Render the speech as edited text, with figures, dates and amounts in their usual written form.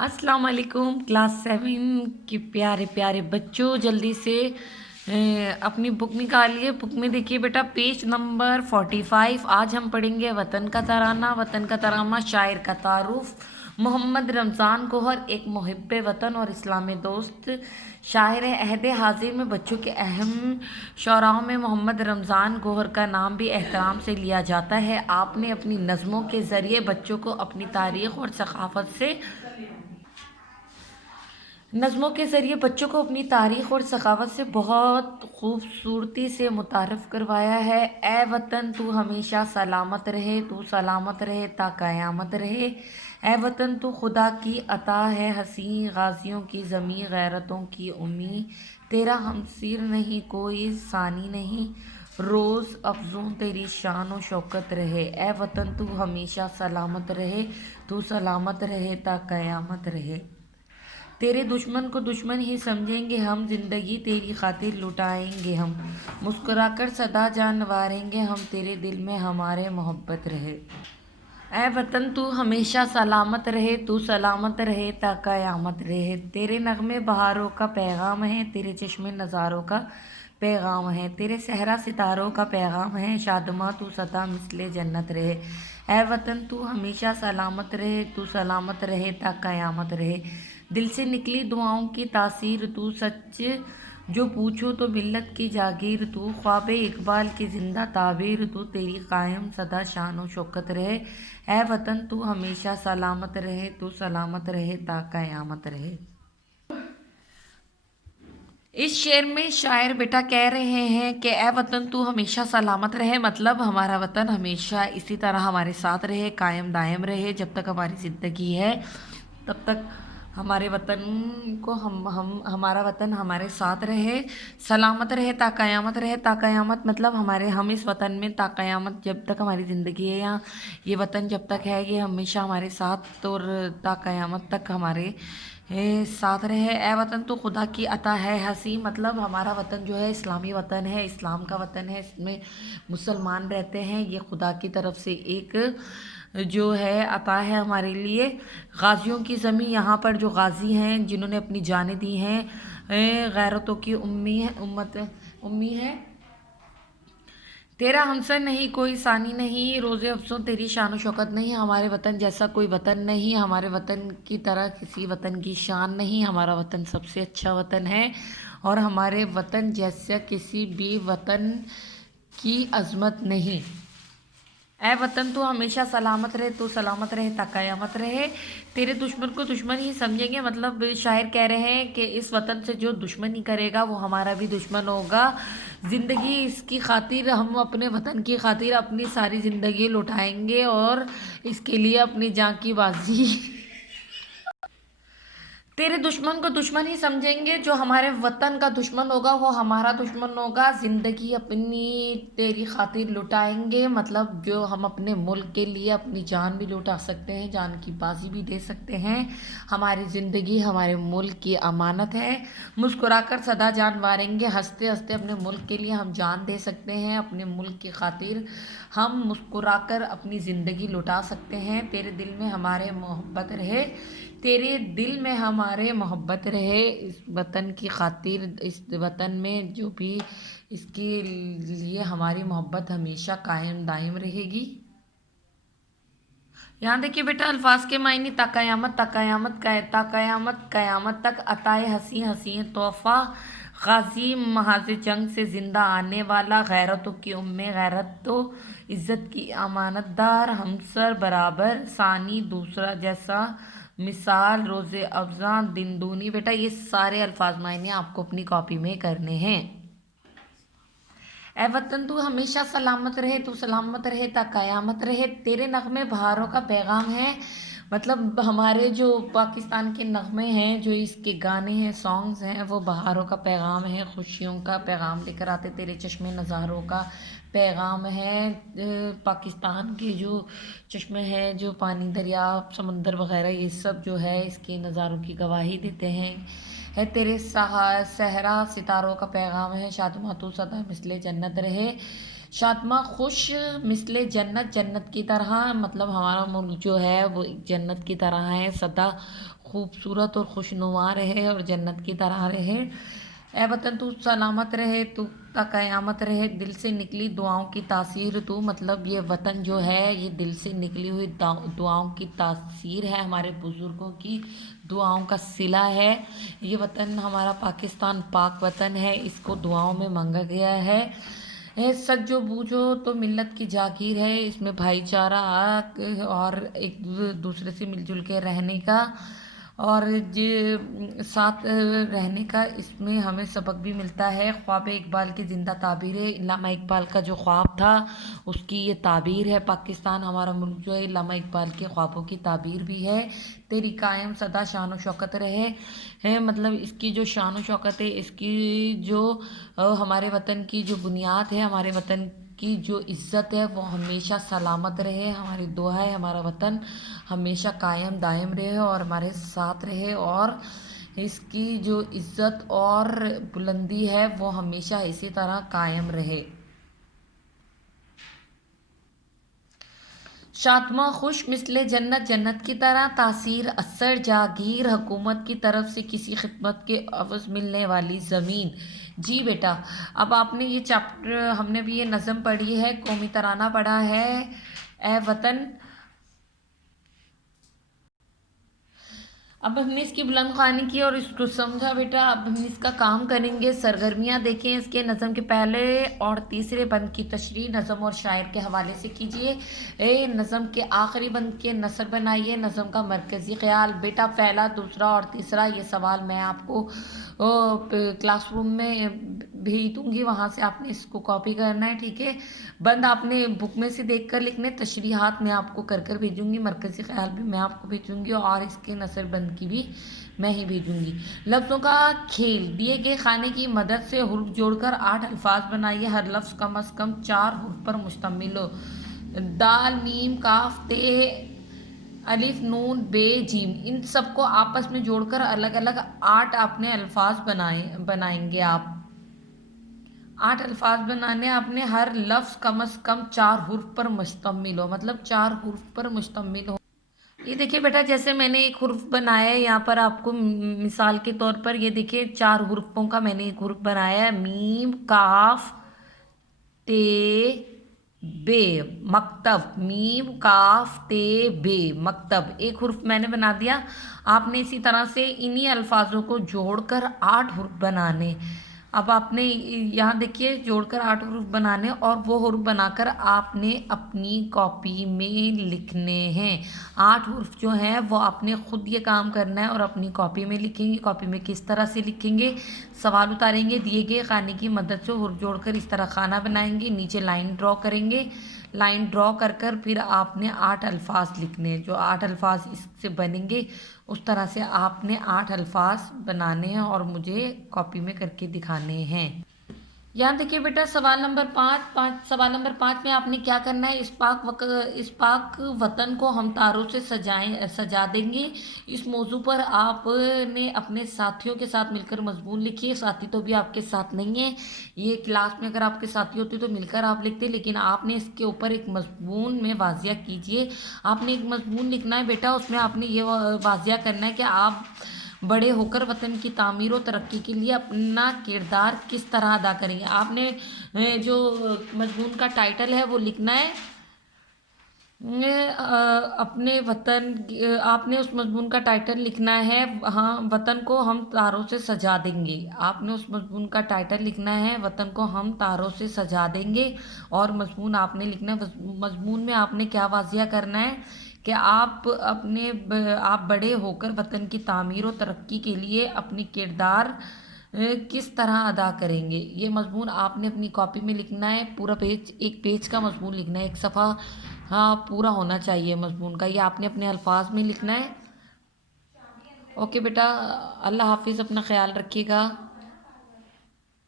अस्सलाम वालेकुम क्लास 7 के प्यारे प्यारे बच्चों, जल्दी से अपनी बुक निकालिए। बुक में देखिए बेटा पेज नंबर 45। आज हम पढ़ेंगे वतन का तराना। वतन का तराना शायर का तारुफ मोहम्मद रमज़ान गोहर, एक मुहिब्ब वतन और इस्लामी दोस्त शायर अहद हाजिर में बच्चों के अहम शौराओं में मोहम्मद रमज़ान गोहर का नाम भी एहतराम से लिया जाता है। आपने अपनी नज़मों के ज़रिए बच्चों को अपनी तारीख़ और सक़ाफ़त से तारीख़ और सखावत से बहुत खूबसूरती से मुतारफ़ करवाया है। ए वतन तू हमेशा सलामत रहे, तू सलामत रहे ता क़यामत रहे। ए वतन तू खुदा की अता है, हसी गाजियों की ज़मी गैरतों की उम्मी। तेरा हमसिर नहीं कोई सानी नहीं, रोज़ अफ़ज़ूं तेरी शान व शौकत रहे। ए वतन तू हमेशा सलामत रहे, तू सलामत रहे ता क़यामत रहे। तेरे दुश्मन को दुश्मन ही समझेंगे हम, ज़िंदगी तेरी खातिर लुटाएंगे हम। मुस्कुराकर सदा जान वारेंगे हम, तेरे दिल में हमारे मोहब्बत रहे। ऐ वतन तू हमेशा सलामत रहे, तू सलामत रहे ता क़यामत रहे। तेरे नगमे बहारों का पैगाम है, तेरे चश्मे नज़ारों का पैगाम है। तेरे सहरा सितारों का पैगाम है, शादमा तू सदा मिसले जन्नत रहे। ऐ वतन तू हमेशा सलामत रहे, तू सलामत रहे ता क़यामत रहे। दिल से निकली दुआओं की तासीर तू, सच जो पूछो तो मिल्लत की जागीर तू। ख्वाब इकबाल की ज़िंदा ताबीर तू, तेरी कायम सदा शान व शौकत रहे। ऐ वतन तू हमेशा सलामत रहे, तू सलामत रहे ता क़यामत रहे। इस शेर में शायर बेटा कह रहे हैं कि ए वतन तू हमेशा सलामत रहे, मतलब हमारा वतन हमेशा इसी तरह हमारे साथ रहे, कायम दायम रहे। जब तक हमारी ज़िंदगी है तब तक हमारे वतन को हमारा वतन हमारे साथ रहे, सलामत रहे ता क़यामत रहे। ता क़यामत मतलब हम इस वतन में ता क़यामत, जब तक हमारी ज़िंदगी है यहाँ ये वतन जब तक है ये हमेशा हमारे साथ और ता क़यामत तक हमारे साथ रहे। ए वतन तो खुदा की अता है, हसी मतलब हमारा वतन जो है इस्लामी वतन है, इस्लाम का वतन है, इसमें मुसलमान रहते हैं। ये खुदा की तरफ से एक जो है अता है हमारे लिए। गाजियों की ज़मीं, यहाँ पर जो गाजी हैं जिन्होंने अपनी जानें दी हैं, गैरतों की उम्मी है। तेरा हमसर नहीं कोई सानी नहीं, रोज़े अफसों तेरी शान व शौकत नहीं। हमारे वतन जैसा कोई वतन नहीं, हमारे वतन की तरह किसी वतन की शान नहीं। हमारा वतन सबसे अच्छा वतन है और हमारे वतन जैसा किसी भी वतन की अजमत नहीं। ऐ वतन तू हमेशा सलामत रहे, तू सलामत रहे ता क़यामत रहे। तेरे दुश्मन को दुश्मन ही समझेंगे, मतलब शायर कह रहे हैं कि इस वतन से जो दुश्मनी करेगा वो हमारा भी दुश्मन होगा। ज़िंदगी इसकी खातिर हम अपने वतन की खातिर अपनी सारी ज़िंदगी लुटाएंगे और इसके लिए अपनी जान की बाजी तेरे दुश्मन को दुश्मन ही समझेंगे, जो हमारे वतन का दुश्मन होगा वो हमारा दुश्मन होगा। ज़िंदगी अपनी तेरी खातिर लुटाएंगे, मतलब जो हम अपने मुल्क के लिए अपनी जान भी लुटा सकते हैं, जान की बाजी भी दे सकते हैं। हमारी ज़िंदगी हमारे मुल्क की अमानत है। मुस्कुराकर सदा जान वारेंगे, हंसते हंसते अपने मुल्क के लिए हम जान दे सकते हैं। अपने मुल्क की खातिर हम मुस्कुराकर अपनी ज़िंदगी लुटा सकते हैं। तेरे दिल में हमारे मोहब्बत रहे, तेरे दिल में हमारे मोहब्बत रहे। इस वतन की खातिर, इस वतन में जो भी इसके लिए हमारी मोहब्बत हमेशा कायम दायम रहेगी। यहाँ देखिए बेटा अल्फाज के मायने ताक़यामत, ताक़यामत ताक़यामत क़यामत तक, अताए हसी हसी तोहफ़ा, गाजी महाज जंग से ज़िंदा आने वाला, गैरतों की उम्मे गैरत तो इज़्ज़त की अमानतदार, हमसर बराबर, सानी दूसरा जैसा, मिसाल रोज़े अफ़ज़ा दिन दूनी। बेटा ये सारे अल्फाज मायने आपको अपनी कॉपी में करने हैं। ए वतन तू हमेशा सलामत रहे, तू सलामत रहे ता क़यामत रहे। तेरे नगमे बहारों का पैगाम है, मतलब हमारे जो पाकिस्तान के नगमे हैं, जो इसके गाने हैं, सॉन्ग्स हैं, वो बहारों का पैगाम है, खुशियों का पैगाम लेकर आते। तेरे चश्मे नज़ारों का पैगाम है, पाकिस्तान के जो चश्मे हैं, जो पानी दरिया समंदर वगैरह ये सब जो है इसके नज़ारों की गवाही देते हैं। है तेरे सहरा सितारों का पैगाम है, शादमा तू सदा मिसले जन्नत रहे। शादमा खुश मिसले जन्नत, जन्नत की तरह, मतलब हमारा मुल्क जो है वो एक जन्नत की तरह है, सदा خوبصورت اور خوشنما رہے اور جنت کی طرح رہے۔ اے وطن تو سلامت رہے، تو تا قیامت رہے، دل سے نکلی دعاؤں کی تاثیر تو، مطلب یہ وطن جو ہے یہ دل سے نکلی ہوئی دعاؤں کی تاثیر ہے، ہمارے بزرگوں کی دعاؤں کا صلہ ہے۔ یہ وطن ہمارا پاکستان پاک وطن ہے، اس کو دعاؤں میں مانگا گیا ہے۔ سجو بوجھو تو ملت کی جاگیر ہے، اس میں بھائی چارہ اور ایک دوسرے سے مل جل کے رہنے کا اور ساتھ رہنے کا، اس میں ہمیں سبق بھی ملتا ہے۔ خواب اقبال کی زندہ تعبیر ہے، علامہ اقبال کا جو خواب تھا اس کی یہ تعبیر ہے۔ پاکستان ہمارا ملک جو ہے علامہ اقبال کے خوابوں کی تعبیر بھی ہے۔ تیری قائم سدا شان و شوکت رہے، مطلب اس کی جو شان و شوکت ہے، اس کی جو ہمارے وطن کی جو بنیاد ہے، ہمارے وطن کی جو عزت ہے وہ ہمیشہ سلامت رہے۔ ہماری دعا ہے ہمارا وطن ہمیشہ قائم دائم رہے اور ہمارے ساتھ رہے، اور اس کی جو عزت اور بلندی ہے وہ ہمیشہ اسی طرح قائم رہے۔ شاتمہ خوش مثل جنت، جنت کی طرح تاثیر اثر جاگیر، حکومت کی طرف سے کسی خدمت کے عوض ملنے والی زمین۔ جی بیٹا، اب آپ نے یہ چیپٹر، ہم نے بھی یہ نظم پڑھی ہے، قومی ترانہ پڑھا ہے، اے وطن۔ اب ہم نے اس کی بلند خوانی کی اور اس کو سمجھا بیٹا، اب ہم اس کا کام کریں گے۔ سرگرمیاں دیکھیں اس کے، نظم کے پہلے اور تیسرے بند کی تشریح نظم اور شاعر کے حوالے سے کیجیے۔ نظم کے آخری بند کے نثر بنائیے۔ نظم کا مرکزی خیال بیٹا، پہلا، دوسرا اور تیسرا یہ سوال میں آپ کو کلاس روم میں بھیج دوں گی، وہاں سے آپ نے اس کو کاپی کرنا ہے، ٹھیک ہے۔ بند آپ نے بک میں سے دیکھ کر لکھنے، تشریحات میں آپ کو کر کر بھیجوں گی، مرکزی خیال بھی میں آپ کو بھیجوں گی اور اس کے نثر بند کی بھی میں ہی بھیجوں گی۔ لفظوں کا کھیل، دیے گئے خانے کی مدد سے حروف جوڑ کر 8 الفاظ بنائیے، ہر لفظ کم از کم 4 حروف پر مشتمل ہو۔ دال، میم، کاف، تے، الف، نون، بے، جیم، ان سب کو آپس میں جوڑ کر الگ الگ 8 اپنے الفاظ بنائیں گے آپ۔ 8 الفاظ بنانے آپ نے، ہر لفظ کم از کم 4 حروف پر مشتمل ہو، مطلب 4 حروف پر مشتمل ہو۔ یہ دیکھیے بیٹا، جیسے میں نے ایک حرف بنایا ہے یہاں پر آپ کو مثال کے طور پر، یہ دیکھیے 4 حروفوں کا میں نے ایک حرف بنایا ہے، میم، کاف، تے، بے، مکتب۔ میم، کاف، تے، بے، مکتب، ایک حرف میں نے بنا دیا۔ آپ نے اسی طرح سے انہی الفاظوں کو جوڑ کر 8 حروف بنانے۔ اب آپ نے یہاں دیکھیے جوڑ کر 8 حروف بنانے، اور وہ حروف بنا کر آپ نے اپنی کاپی میں لکھنے ہیں۔ 8 حروف جو ہیں وہ آپ نے خود یہ کام کرنا ہے اور اپنی کاپی میں لکھیں گے۔ کاپی میں کس طرح سے لکھیں گے؟ سوال اتاریں گے، دیے گئے خانے کی مدد سے حروف جوڑ کر اس طرح خانہ بنائیں گے، نیچے لائن ڈرا کریں گے، لائن ڈرا کر کر پھر آپ نے 8 الفاظ لکھنے ہیں، جو 8 الفاظ اس سے بنیں گے اس طرح سے آپ نے 8 الفاظ بنانے ہیں اور مجھے کاپی میں کر کے دکھانے ہیں۔ یہاں دیکھیے بیٹا سوال نمبر 5 میں آپ نے کیا کرنا ہے، اس پاک وطن کو ہم تاروں سے سجا دیں گے۔ اس موضوع پر آپ نے اپنے ساتھیوں کے ساتھ مل کر مضمون لکھیے۔ ساتھی تو بھی آپ کے ساتھ نہیں ہیں، یہ کلاس میں اگر آپ کے ساتھی ہوتے تو مل کر آپ لکھتے، لیکن آپ نے اس کے اوپر ایک مضمون میں واضح کیجئے۔ آپ نے ایک مضمون لکھنا ہے بیٹا، اس میں آپ نے یہ واضح کرنا ہے کہ آپ بڑے ہو کر وطن کی تعمیر و ترقی کے لیے اپنا کردار کس طرح ادا کریں گے۔ آپ نے جو مضمون کا ٹائٹل ہے وہ لکھنا ہے اپنے وطن، آپ نے اس مضمون کا ٹائٹل لکھنا ہے ہاں وطن کو ہم تاروں سے سجا دیں گے۔ آپ نے اس مضمون کا ٹائٹل لکھنا ہے وطن کو ہم تاروں سے سجا دیں گے، اور مضمون آپ نے لکھنا ہے، مضمون میں آپ نے کیا واضح کرنا ہے کہ آپ بڑے ہو کر وطن کی تعمیر و ترقی کے لیے اپنی کردار کس طرح ادا کریں گے۔ یہ مضمون آپ نے اپنی کاپی میں لکھنا ہے، پورا پیج، ایک پیج کا مضمون لکھنا ہے، ایک صفحہ پورا ہونا چاہیے مضمون کا، یہ آپ نے اپنے الفاظ میں لکھنا ہے۔ اوکے بیٹا، اللہ حافظ، اپنا خیال رکھیے گا۔